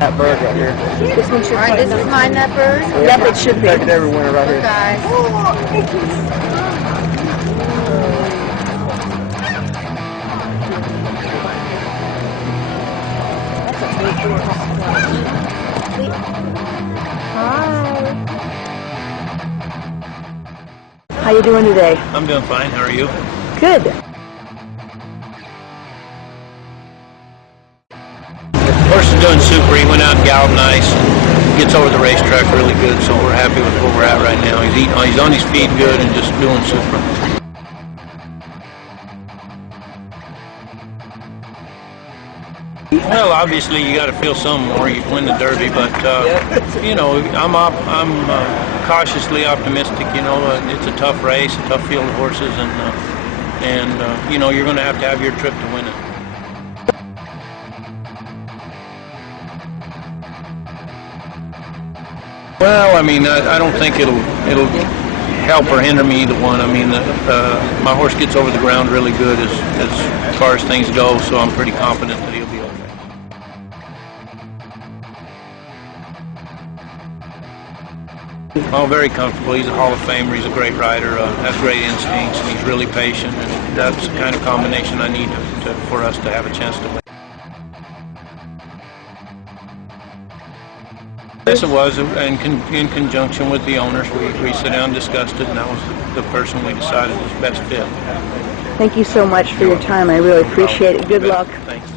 That bird right here. This one should Alright, this is mine, that bird? Yep, it should be. Take every winner right here. Guys. Hi. How you doing today? I'm doing fine. How are you? Good. Horse is doing super. He went out and galloped nice. Gets over the racetrack really good, so we're happy with where we're at right now. He's on his feet good and just doing super. Well, obviously you got to feel some more. You win the Derby, but you know, I'm cautiously optimistic. You know, it's a tough race, a tough field of horses, and you know, you're going to have your trip to win it. Well, I mean, I don't think it'll help or hinder me either one. I mean, my horse gets over the ground really good as far as things go, so I'm pretty confident that he'll be okay. Oh, very comfortable. He's a Hall of Famer. He's a great rider. Has great instincts, and he's really patient. And that's the kind of combination I need for us to have a chance to win. Yes, it was, and in conjunction with the owners, we sat down and discussed it, and that was the person we decided was best fit. Thank you so much for your time. I really appreciate it. Good luck. Thanks.